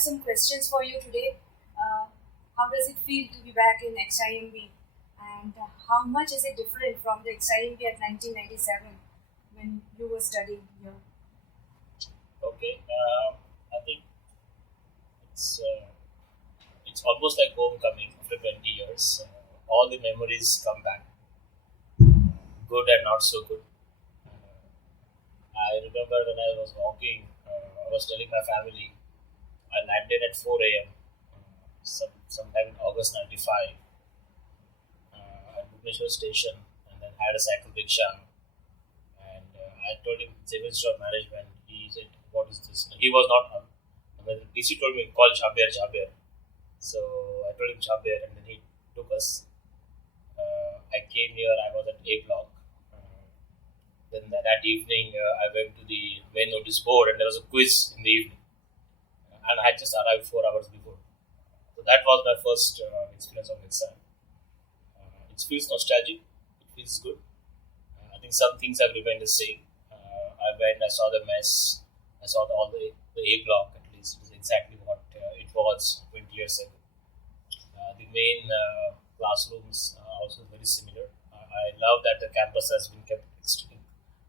have some questions for you today. How does it feel to be back in XIMB? And how much is it different from the XIMB at 1997 when you were studying here? Okay, I think it's uh, it's almost like homecoming after 20 years. All the memories come back, good and not so good. I remember when I was walking, I was telling my family I landed at 4 a.m. Sometime in August '95 at Bhubaneswar station, and then had a cycle rickshaw. And I told him civil store management. He said, "What is this?" He was not. The DC told me call Jabir. So I told him Jabir, and then he took us. I came here. I was at A block. Then that evening, I went to the main notice board, and there was a quiz in the evening. And I had just arrived 4 hours before. So that was my first experience of exam. It feels nostalgic. It feels good. I think some things have remained the same. I went, I saw the mess, I saw the A block at least. It was exactly what it was 20 years ago. The main classrooms are also very similar. I love that the campus has been kept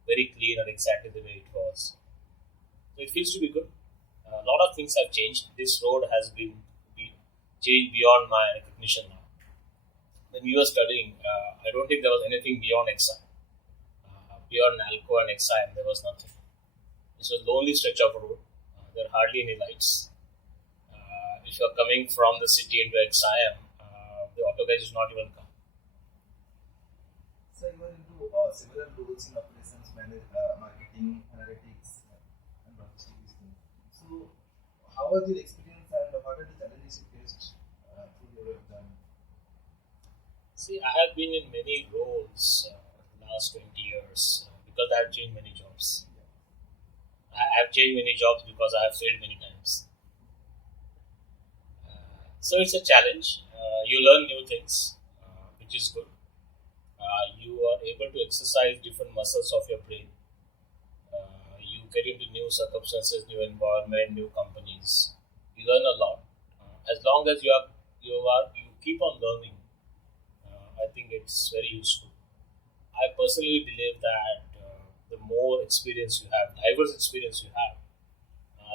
very clean and exactly the way it was. So it feels to be good. A lot of things have changed. This road has been changed beyond my recognition now. When we were studying, I don't think there was anything beyond exam. Beyond Alco and exam, there was nothing. It's a lonely stretch of road. There are hardly any lights. If you are coming from the city into exam, the auto guys is not even come. So you are into several roles in operations, marketing, analytics, and logistics. So how was your experience and what are the challenges you faced through your exam? See, I have been in many roles the last 20 years because I have changed many jobs. I have changed many jobs because I have failed many times. So it's a challenge. You learn new things, which is good. You are able to exercise different muscles of your brain. You get into new circumstances, new environment, new companies. You learn a lot. As long as you keep on learning, I think it's very useful. I personally believe that the more experience you have, diverse experience you have,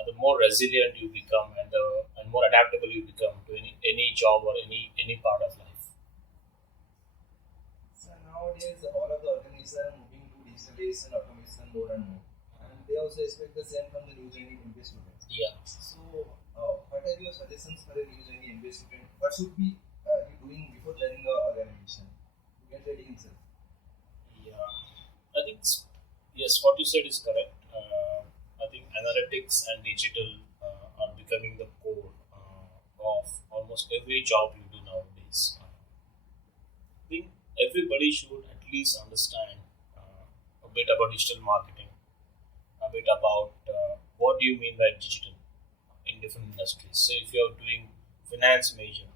the more resilient you become, and more adaptable you become to any job or any part of life. So nowadays all of the organizations are moving to digitalization, automation more and more. And they also expect the same from the new joining MBA student. Yeah. So what are your suggestions for a new joining MBA student? What should be you doing before joining the organization to get ready himself? Yeah, I think yes, what you said is correct. I think analytics and digital are becoming the core of almost every job you do nowadays. I think everybody should at least understand a bit about digital marketing, a bit about what do you mean by digital in different industries. So if you are doing finance major,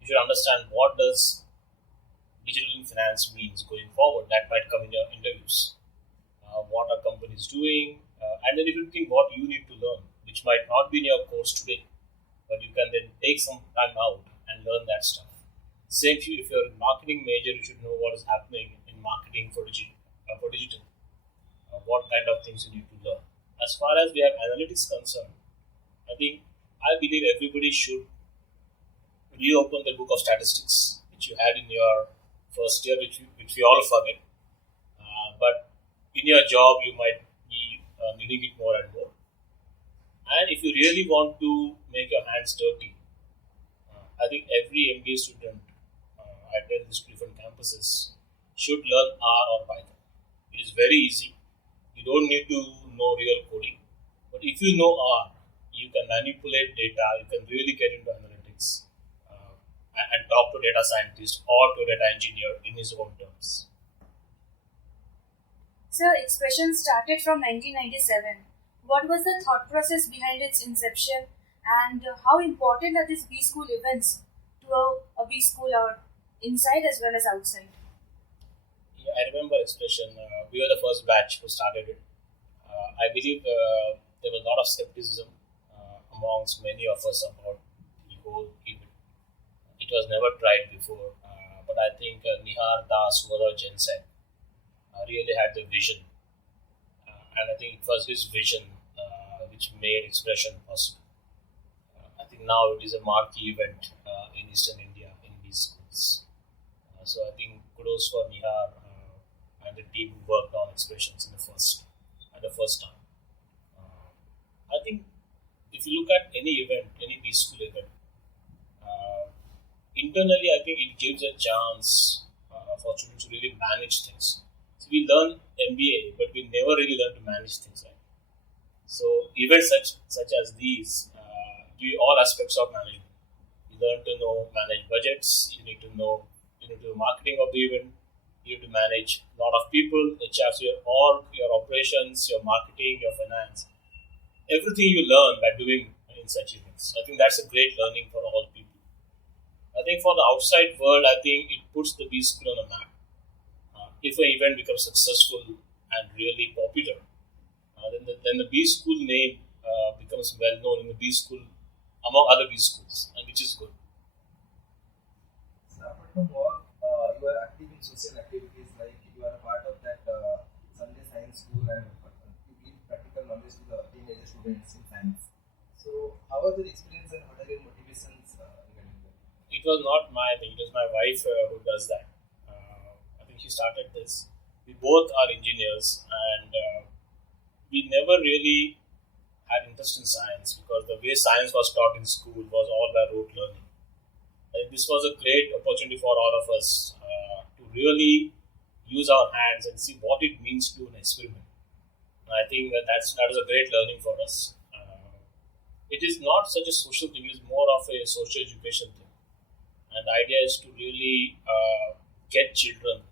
you should understand what does digital in finance means going forward. That might come in your interviews. What are companies doing? And then if you think what you need to learn, which might not be in your course today, but you can then take some time out and learn that stuff. Same if you're a marketing major, you should know what is happening in marketing for digital. What kind of things you need to learn. As far as we have analytics concerned, I believe everybody should reopen the book of statistics which you had in your first year, which we all forget. But in your job, you might be needing it more and more. And if you really want to make your hands dirty, I think every MBA student at these different campuses should learn R or Python. It is very easy. You don't need to know real coding. But if you know R, you can manipulate data, you can really get into analytics and talk to data scientist or to a data engineer in his own terms. Sir, Expression started from 1997. What was the thought process behind its inception, and how important are these B school events to a B school or inside as well as outside? Yeah, I remember Expression. We were the first batch who started it. I believe there was a lot of skepticism amongst many of us about the whole event. It was never tried before, but I think Nihar Das, who was our Gen Z, really had the vision, and I think it was his vision which made expression possible. I think now it is a marquee event in Eastern India in these schools. So I think kudos for Nihar and the team who worked on expressions in the first time. I think if you look at any event, any B school event, internally I think it gives a chance for students to really manage things. So we learn MBA, but we never really learn to manage things, right? So events such as these give you all aspects of management. You learn to manage budgets. You need to do marketing of the event. You need to manage a lot of people, HR, so your org, your operations, your marketing, your finance. Everything you learn by doing in such events. I think that's a great learning for all people. I think for the outside world, I think it puts the B school on a map. If an event becomes successful and really popular, then the B school name becomes well known in the B school among other B schools, and which is good. So apart from work, you are active in social activities, like you are a part of that Sunday Science School, and you give practical knowledge to the teenage students in science. So how was your experience and what are your motivations regarding that? It was not my thing, it was my wife who does that. I think she started this. We both are engineers, and we never really had interest in science because the way science was taught in school was all by rote learning. And this was a great opportunity for all of us to really use our hands and see what it means to do an experiment. And I think that was a great learning for us. It is not such a social thing; it is more of a social education thing. And the idea is to really get children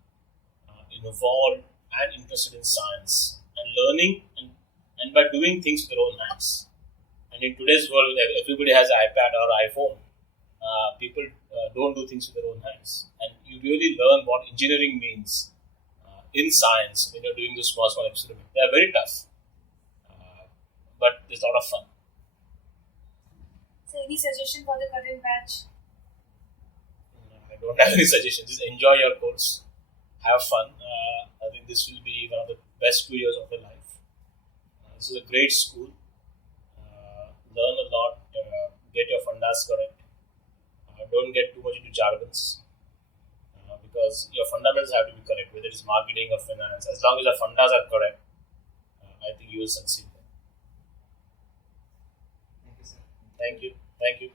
involved and interested in science and learning, and by doing things with their own hands. And in today's world, everybody has an iPad or iPhone. People don't do things with their own hands, and you really learn what engineering means in science when you're doing this small experiment. They are very tough, but there's a lot of fun. So, any suggestion for the current batch? I don't have any suggestions. Just enjoy your course, have fun. I think this will be one of the best 2 years of your life. This is a great school. Learn a lot. Get your fundas correct. Don't get too much into jargons because your fundamentals have to be correct, whether it's marketing or finance. As long as the fundas are correct, I think you will succeed. Thank you, sir. Thank you. Thank you.